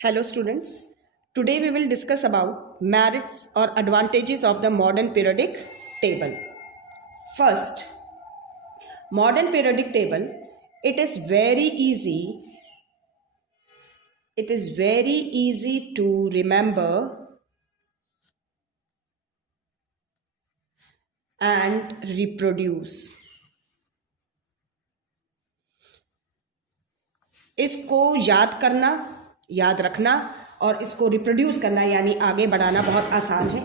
Hello students, today we will discuss about merits or advantages of the modern periodic table. First, modern periodic table, it is very easy to remember and reproduce. इसको याद करना, याद रखना और इसको reproduce करना यानी आगे बढ़ाना बहुत आसान है,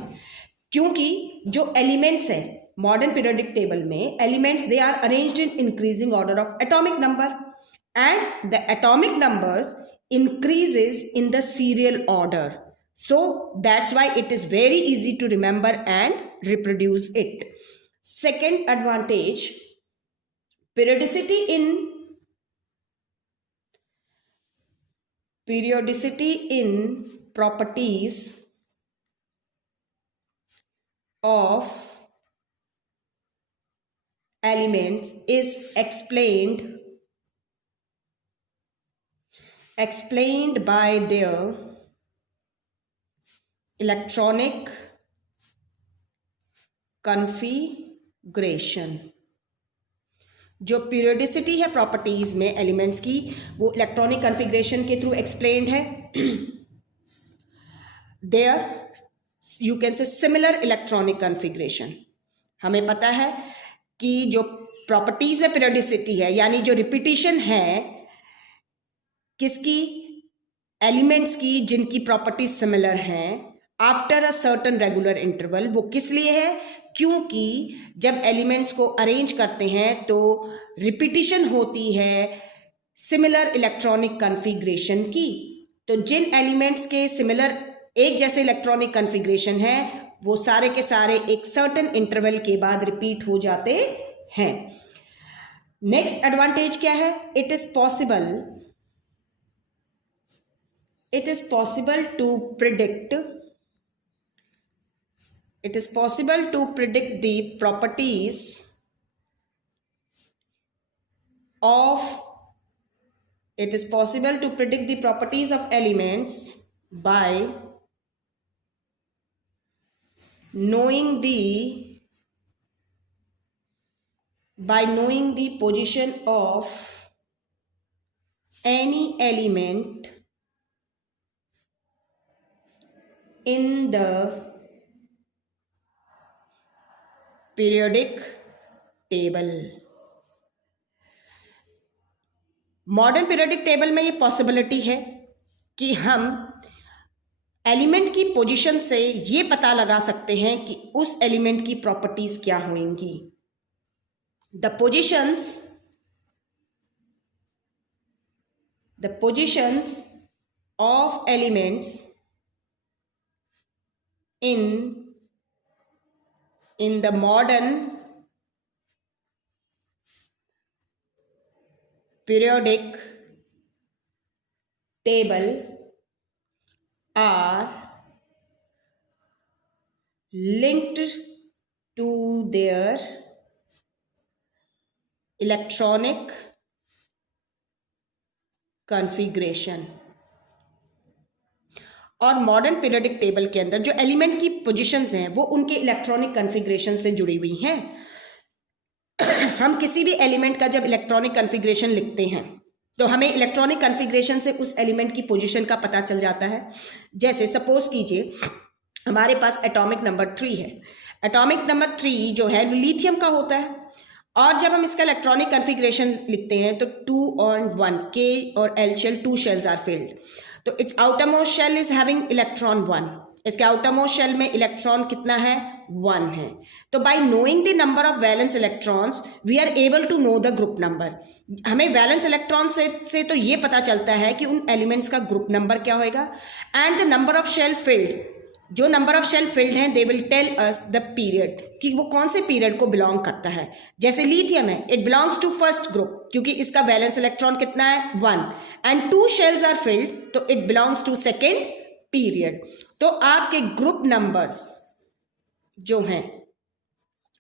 क्योंकि जो एलिमेंट्स हैं मॉडर्न पीरियोडिक टेबल में, elements they are arranged in increasing order of atomic number and the atomic numbers increases in the serial order. So that's why it is very easy to remember and reproduce it. Second advantage, periodicity in properties of elements is explained by their electronic configuration. जो periodicity है properties में elements की, वो electronic configuration के through explained है. There you can say similar electronic configuration. हमें पता है कि जो प्रॉपर्टीज में पीरियोडिसिटी है यानी जो रिपीटिशन है किसकी, एलिमेंट्स की जिनकी प्रॉपर्टीज सिमिलर हैं after a certain regular interval. वो किस लिए है, क्योंकि जब एलिमेंट्स को अरेंज करते हैं तो रिपीटिशन होती है सिमिलर इलेक्ट्रॉनिक कॉन्फ़िगरेशन की. तो जिन एलिमेंट्स के सिमिलर एक जैसे इलेक्ट्रॉनिक कॉन्फ़िगरेशन है वो सारे के सारे एक सर्टन इंटरवल के बाद रिपीट हो जाते हैं. नेक्स्ट एडवांटेज क्या है, it is possible to predict the properties of elements by knowing the position of any element in the periodic table. Modern periodic table में ये पॉसिबिलिटी है कि हम एलिमेंट की पोजीशन से ये पता लगा सकते हैं कि उस एलिमेंट की प्रॉपर्टीज क्या होंगी. The positions of elements in the modern periodic table are linked to their electronic configuration. और मॉडर्न पीरियोडिक टेबल के अंदर जो एलिमेंट की पोजीशंस हैं वो उनके इलेक्ट्रॉनिक कॉन्फ़िगरेशन से जुड़ी हुई हैं. हम किसी भी एलिमेंट का जब इलेक्ट्रॉनिक कॉन्फ़िगरेशन लिखते हैं तो हमें इलेक्ट्रॉनिक कॉन्फ़िगरेशन से उस एलिमेंट की पोजीशन का पता चल जाता है. जैसे सपोज कीजिए हमारे पास एटॉमिक नंबर 3 है. एटॉमिक नंबर 3 जो है लिथियम का होता है और जब हम इसका इलेक्ट्रॉनिक कॉन्फ़िगरेशन लिखते हैं तो 2 और 1 K और L shell 2 shells are filled. तो its outermost shell is having electron 1. इसके आउटरमोस्ट शेल में इलेक्ट्रॉन कितना है, 1 है. तो by knowing the number of valence electrons we are able to know the group number. हमें वैलेंस इलेक्ट्रॉन से तो ये पता चलता है कि उन एलिमेंट्स का ग्रुप नंबर क्या होएगा. And the number of shell filled, जो नंबर ऑफ शेल फिल्ड हैं they will tell us the period कि वो कौन से पीरियड को बिलोंग करता है. जैसे लिथियम है, it belongs to first group क्योंकि इसका वैलेंस इलेक्ट्रॉन कितना है, 1 एंड 2 शेल्स आर फिल्ड तो it belongs to second period. तो आपके ग्रुप नंबर्स जो हैं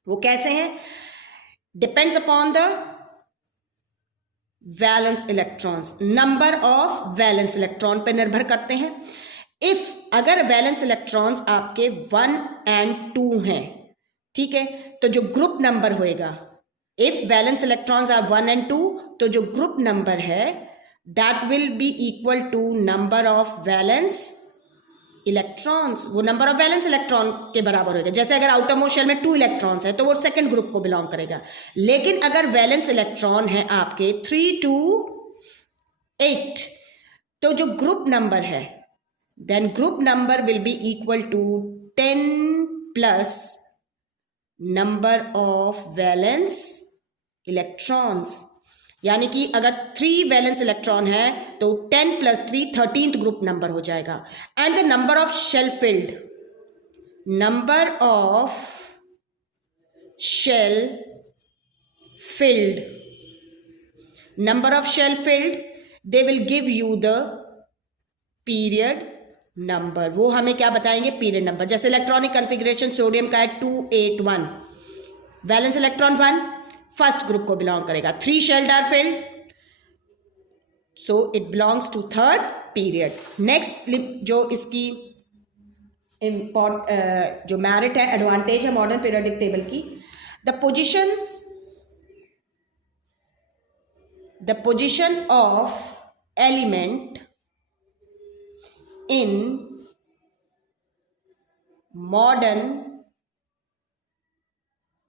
वो कैसे हैं, depends upon the valence electrons, number of valence electron पे निर्भर करते हैं। इफ अगर वैलेंस इलेक्ट्रॉन्स आपके 1 and 2 हैं, ठीक है, तो जो ग्रुप नंबर होएगा, if valence electrons are 1 and 2, तो जो ग्रुप नंबर है that will be equal to number of valence electrons, वो नंबर ऑफ वैलेंस इलेक्ट्रॉन के बराबर होगा। जैसे अगर आउटर मोस्ट शेल में 2 इलेक्ट्रॉन्स है तो वो सेकंड ग्रुप को बिलोंग करेगा। लेकिन अगर वैलेंस इलेक्ट्रॉन है आपके 3 to 8, तो जो ग्रुप नंबर है then group number will be equal to 10 plus number of valence electrons. यानी कि अगर 3 वैलेंस इलेक्ट्रॉन है तो 10 प्लस 3 13th ग्रुप नंबर हो जाएगा। And the number of shell filled, number of shell filled, number of shell filled, they will give you the period number. वो हमें क्या बताएंगे? Period number. जैसे इलेक्ट्रॉनिक कॉन्फ़िगरेशन सोडियम का है 281, वैलेंस इलेक्ट्रॉन 1 फर्स्ट ग्रुप को बिलोंग करेगा। 3 shells are filled, so it belongs to third period. Next जो इसकी जो मेरिट है, एडवांटेज है मॉडर्न पीरियोडिक टेबल की, the position of element in modern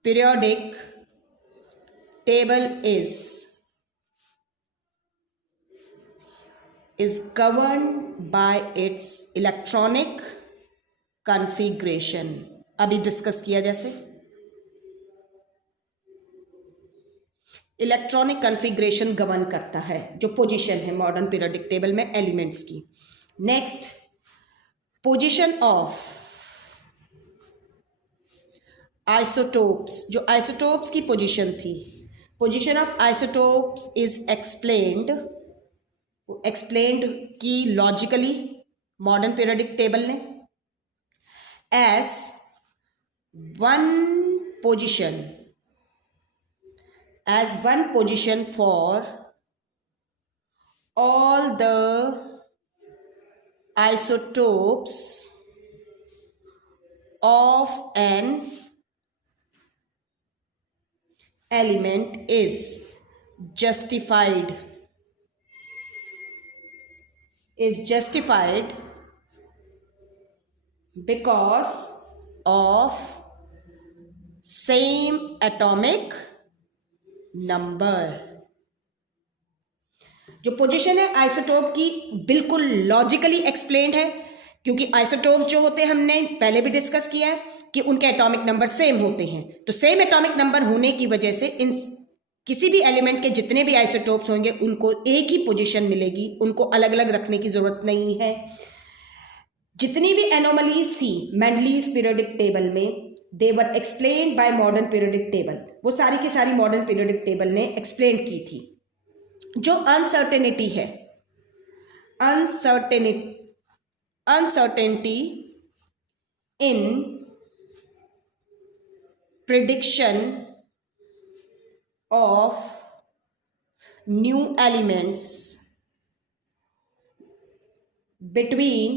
periodic table is governed by its electronic configuration। अभी discuss किया जैसे इलेक्ट्रॉनिक कॉन्फ़िगरेशन गवर्न करता है जो पोजीशन है मॉडर्न पीरियोडिक टेबल में एलिमेंट्स की। नेक्स्ट, पोजीशन ऑफ आइसोटोप्स, जो आइसोटोप्स की पोजीशन थी, position of isotopes is explained की लॉजिकली मॉडर्न पीरियोडिक टेबल ने as one position for all the isotopes of an element is justified because of same atomic number। जो position है isotope की बिल्कुल logically explained है, क्योंकि isotope जो होते हैं हमने पहले भी डिस्कस किया है कि उनके एटॉमिक नंबर सेम होते हैं। तो सेम एटॉमिक नंबर होने की वजह से इन किसी भी एलिमेंट के जितने भी आइसोटोप्स होंगे उनको एक ही पोजीशन मिलेगी, उनको अलग अलग रखने की जरूरत नहीं है। जितनी भी एनोमलीज थी मेंडलीव्स पीरियोडिक टेबल में, they were explained by modern periodic table, वो सारी की सारी मॉडर्न पीरियोडिक टेबल ने एक्सप्लेन की थी। जो अनसर्टेनिटी है, uncertainty in prediction of new elements between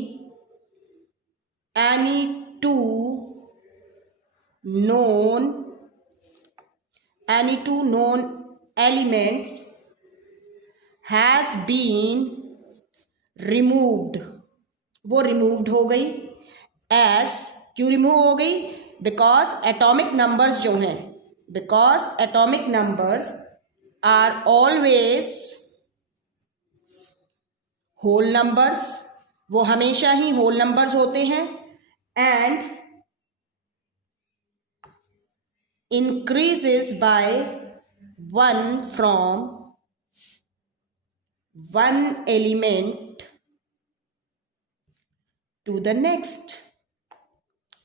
any two known elements has been removed। वो रिमूव्ड हो गई। एस क्यों रिमूव हो गई? बिकॉज एटॉमिक नंबर्स जो हैं, because atomic numbers are always whole numbers, वो हमेशा ही होल नंबर्स होते हैं। And increases by 1 from 1 element to the next,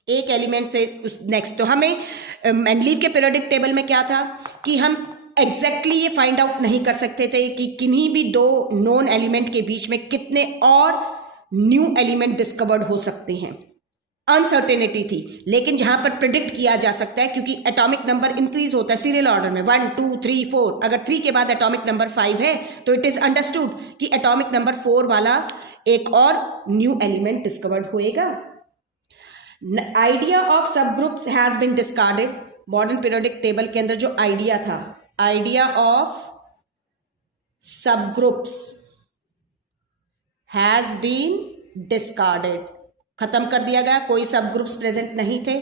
एक एलिमेंट से उस नेक्स्ट। तो हमें मेंडलीव के पीरियोडिक टेबल में क्या था कि हम एग्जैक्टली ये फाइंड आउट नहीं कर सकते थे कि किन्हीं भी 2 नोन एलिमेंट के बीच में कितने और न्यू एलिमेंट डिस्कवर्ड हो सकते हैं। अनसर्टेनिटी थी। लेकिन जहां पर प्रिडिक्ट किया जा सकता है, क्योंकि एटॉमिक नंबर इंक्रीज होता है सीरियल ऑर्डर में 1 2 3 4, अगर 3 के बाद एटॉमिक नंबर 5 है तो इट इज अंडरस्टूड कि एटॉमिक नंबर 4 वाला एक और न्यू एलिमेंट डिस्कवर्ड होएगा। Idea of sub groups has been discarded. Modern periodic table के अंदर जो आइडिया था, idea of sub groups has been discarded, खत्म कर दिया गया, कोई सब ग्रुप्स प्रेजेंट नहीं थे।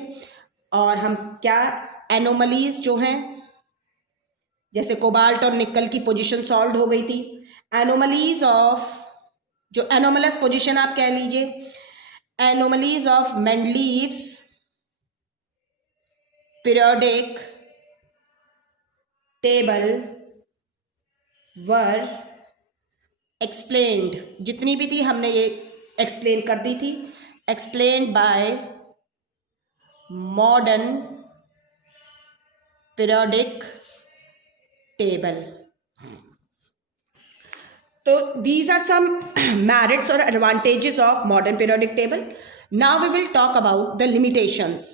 और हम क्या एनोमलीज जो हैं, जैसे कोबाल्ट और निकल की पोजीशन सॉल्व हो गई थी। एनोमलीज ऑफ, जो एनोमलस पोजीशन आप कह लीजिए, anomalies of Mendeleev's periodic table were explained, जितनी भी थी हमने ये एक्सप्लेन कर दी थी, explained by modern periodic table. So these are some merits or advantages of modern periodic table. Now we will talk about the limitations.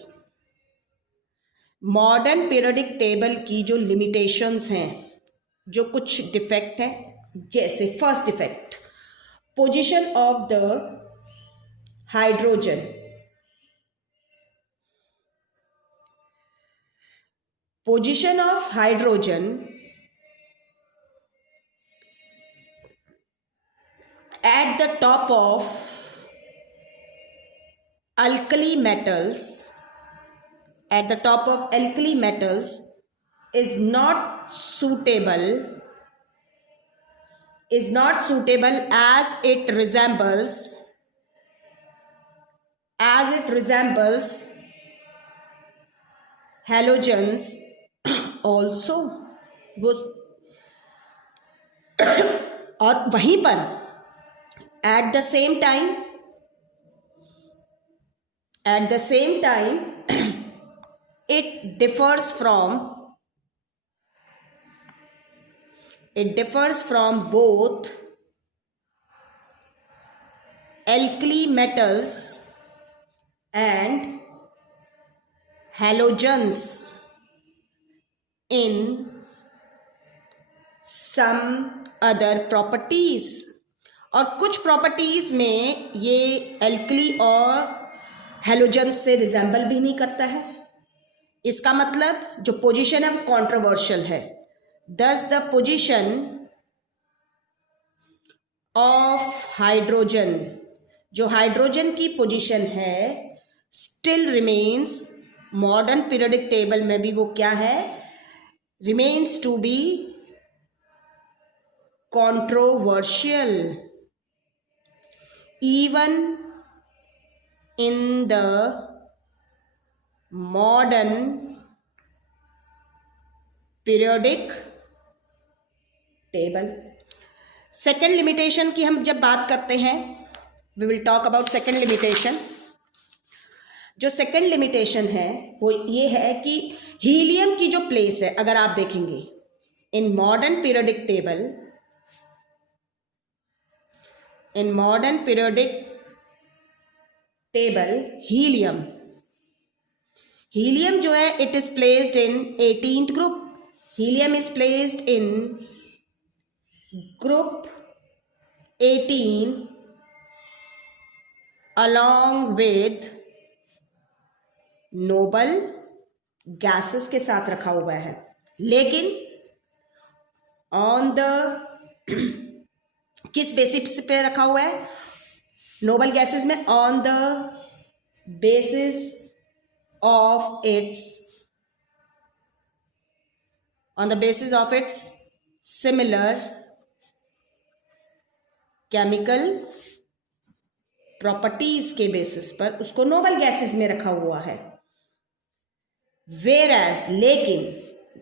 Modern periodic table की जो limitations हैं, जो कुछ डिफेक्ट है, जैसे first defect, position of the hydrogen, position of hydrogen at the top of alkali metals, at the top of alkali metals is not suitable as it resembles halogens also। वो और वहीं पर at the same time it differs from both alkali metals and halogens in some other properties। और कुछ properties में ये alkali और halogens से रिजेंबल भी नहीं करता है। इसका मतलब जो पोजीशन है वो कॉन्ट्रोवर्शियल है। Thus the position of hydrogen, जो हाइड्रोजन की पोजीशन है, still remains, modern periodic table में भी वो क्या है, remains to be controversial even in the modern periodic table। Second limitation की हम जब बात करते हैं, we will talk about second limitation. जो सेकेंड लिमिटेशन है वो ये है कि हीलियम की जो प्लेस है, अगर आप देखेंगे in modern periodic table, in modern periodic table, helium जो है it is placed in 18th group। helium is placed in group 18 along with noble gases के साथ रखा हुआ है। लेकिन ऑन द किस बेसिस पे रखा हुआ है नोबल गैसेस में? On the basis of its similar chemical properties के बेसिस पर उसको नोबल गैसेस में रखा हुआ है।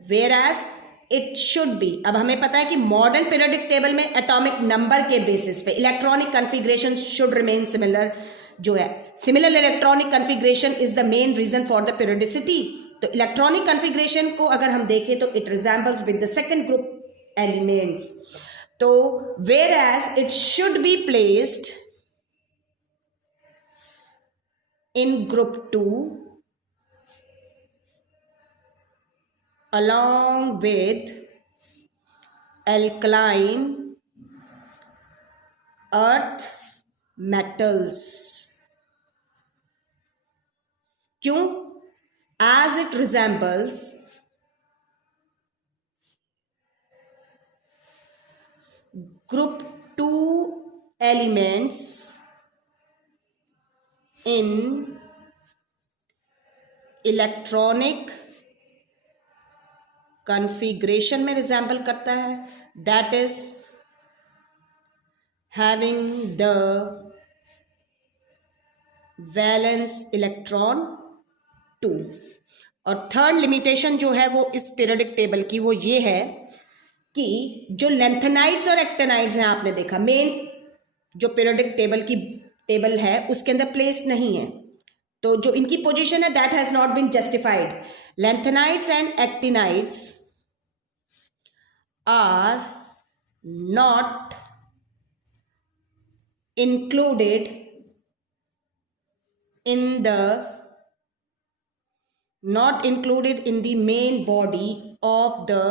वेराज इट शुड बी, अब हमें पता है कि मॉडर्न पीरियोडिक टेबल में एटॉमिक नंबर के बेसिस पे electronic configuration should remain similar, जो है similar electronic configuration is the main reason for the periodicity. तो इलेक्ट्रॉनिक कन्फिग्रेशन को अगर हम देखें तो it resembles with the second group elements. तो whereas it should be placed in group 2 along with alkaline earth metals. क्यों? As it resembles group 2 elements in electronic configuration में resemble करता है, that is having the valence electron 2। और third limitation जो है वो इस पीरियोडिक टेबल की वो ये है कि जो लेंथेनाइड्स और एक्टेनाइड्स हैं, आपने देखा मेन जो पीरियोडिक टेबल है उसके अंदर प्लेस्ड नहीं है, तो जो इनकी पोजीशन है that has not been justified. Lanthanides and actinides are not included in the main body of the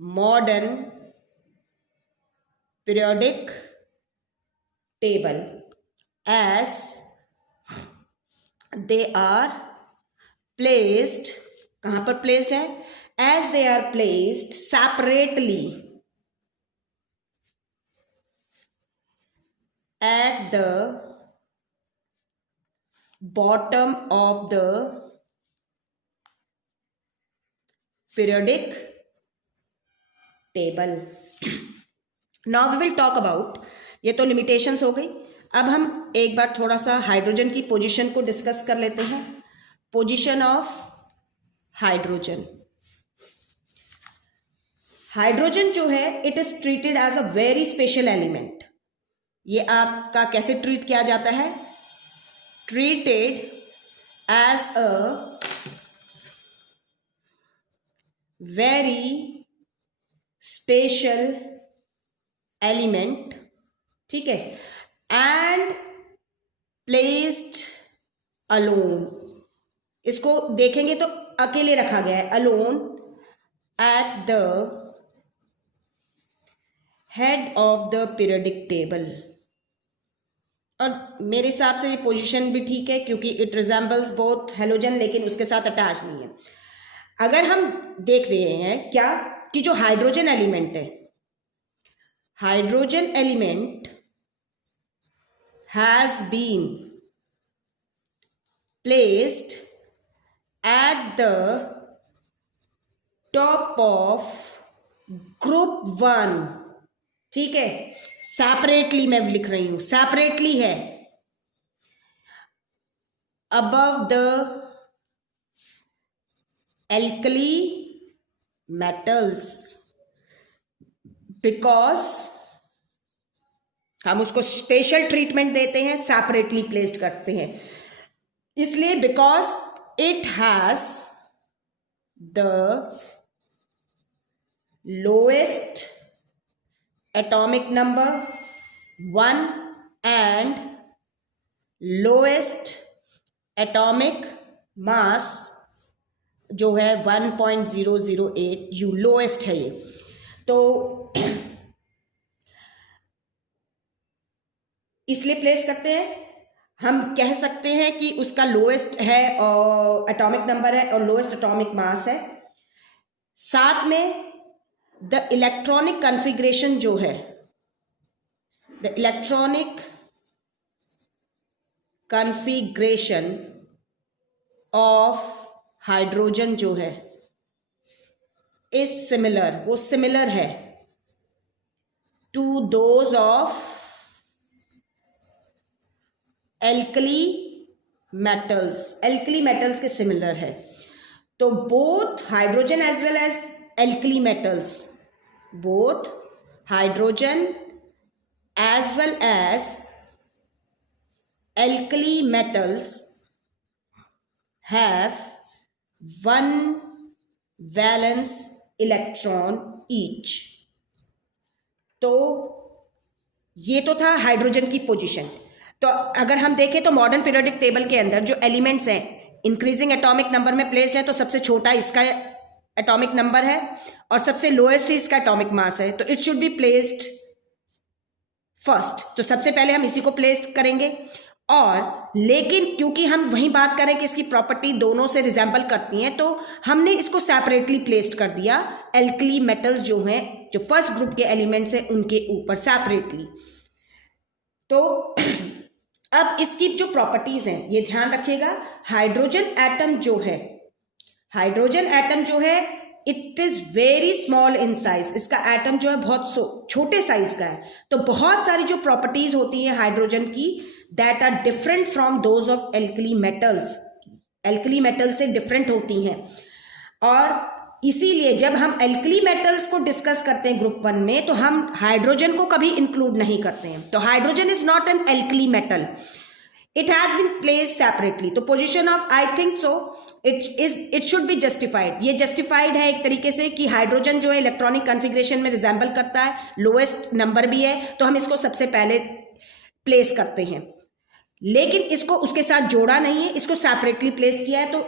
modern periodic table, as they are placed, कहाँ पर placed है? As they are placed separately at the bottom of the periodic table. Now we will talk about, ये तो limitations हो गई। अब हम एक बार थोड़ा सा हाइड्रोजन की पोजीशन को डिस्कस कर लेते हैं। पोजीशन ऑफ हाइड्रोजन, हाइड्रोजन जो है it is treated as a very special element. ये आपका कैसे ट्रीट किया जाता है? Treated as a very special element, ठीक है, एंड प्लेस्ड अलोन। इसको देखेंगे तो अकेले रखा गया है, alone at the head of the periodic table. और मेरे हिसाब से ये पोजीशन भी ठीक है क्योंकि इट रिजेंबल्स बोथ हेलोजन, लेकिन उसके साथ अटैच नहीं है। अगर हम देख रहे हैं क्या कि जो हाइड्रोजन एलिमेंट है, hydrogen element has been placed at the top of group 1, ठीक है, सेपरेटली मैं लिख रही हूं, सेपरेटली है, above the alkali metals, because हम उसको स्पेशल ट्रीटमेंट देते हैं, सेपरेटली प्लेस्ड करते हैं, इसलिए because it has the lowest atomic number 1 and lowest atomic mass जो है 1.008 U, लोएस्ट है ये। तो इसलिए प्लेस करते हैं, हम कह सकते हैं कि उसका लोएस्ट है और एटॉमिक नंबर है और लोएस्ट एटॉमिक मास है। साथ में द इलेक्ट्रॉनिक कॉन्फ़िगरेशन जो है, the electronic configuration of hydrogen जो है इज सिमिलर, वो सिमिलर है to those of alkali metals, alkali metals के सिमिलर है। तो both hydrogen as well as alkali metals, both hydrogen as well as alkali metals have one valence electron each। तो ये तो था हाइड्रोजन की पोजीशन। तो अगर हम देखें तो मॉडर्न पीरियोडिक टेबल के अंदर जो एलिमेंट्स हैं इंक्रीजिंग एटॉमिक नंबर में प्लेस्ड है, तो सबसे छोटा इसका एटॉमिक नंबर है और सबसे लोएस्ट इसका एटॉमिक मास है, तो it should be placed first. तो सबसे पहले हम इसी को प्लेस्ड करेंगे। और लेकिन क्योंकि हम वही बात करें कि इसकी प्रॉपर्टी दोनों से रिजेंबल करती हैं, तो हमने इसको सेपरेटली प्लेस्ड कर दिया एल्कली मेटल्स जो हैं, जो फर्स्ट ग्रुप के एलिमेंट्स हैं उनके ऊपर सेपरेटली। तो अब इसकी जो प्रॉपर्टीज हैं ये ध्यान रखिएगा। हाइड्रोजन एटम जो है, हाइड्रोजन एटम जो है it is very small in size, इसका एटम जो है बहुत छोटे साइज का है। तो बहुत सारी जो प्रॉपर्टीज होती हैं हाइड्रोजन की that are different from those of alkali metals, alkali metal से डिफरेंट होती हैं। और इसीलिए जब हम एल्कली मेटल्स को डिस्कस करते हैं ग्रुप 1 में, तो हम हाइड्रोजन को कभी इंक्लूड नहीं करते हैं। तो hydrogen is not an alkali metal, it has been placed separately. तो position of I think so it should be justified, ये जस्टिफाइड है एक तरीके से कि हाइड्रोजन जो है इलेक्ट्रॉनिक कॉन्फ़िगरेशन में रिजेंबल करता है, लोएस्ट नंबर भी है, तो हम इसको सबसे पहले प्लेस करते हैं। लेकिन इसको उसके साथ जोड़ा नहीं है, इसको सेपरेटली प्लेस किया है तो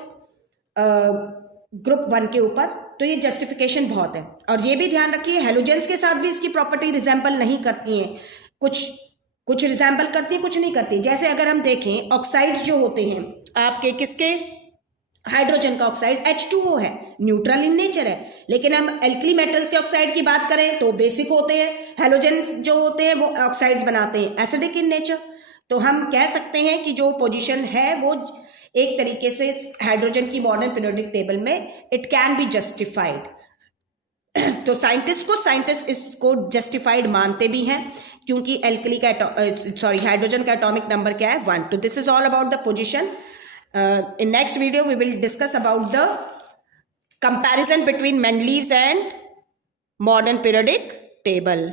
ग्रुप 1 के ऊपर, तो ये जस्टिफिकेशन बहुत है। और ये भी ध्यान रखिए हेलोजेंस के साथ भी इसकी प्रॉपर्टी रिजेंबल नहीं करती हैं, कुछ रिजेंबल करती है, कुछ नहीं करती। जैसे अगर हम देखें ऑक्साइड्स जो होते हैं आपके, किसके, हाइड्रोजन का ऑक्साइड H2O है, न्यूट्रल इन नेचर है। लेकिन हम एल्कली मेटल्स के ऑक्साइड की बात करें तो बेसिक होते हैं, हेलोजेंस जो होते हैं वो ऑक्साइड्स बनाते हैं एसिडिक इन नेचर। तो हम कह सकते हैं कि जो पोजीशन है वो एक तरीके से हाइड्रोजन की मॉडर्न पीरियोडिक टेबल में इट कैन बी जस्टिफाइड। तो साइंटिस्ट इसको जस्टिफाइड मानते भी हैं क्योंकि एल्कली का हाइड्रोजन का एटॉमिक नंबर क्या है 1। तो this is all about the position. In next video we will discuss about the comparison between Mendeleev's and modern periodic table.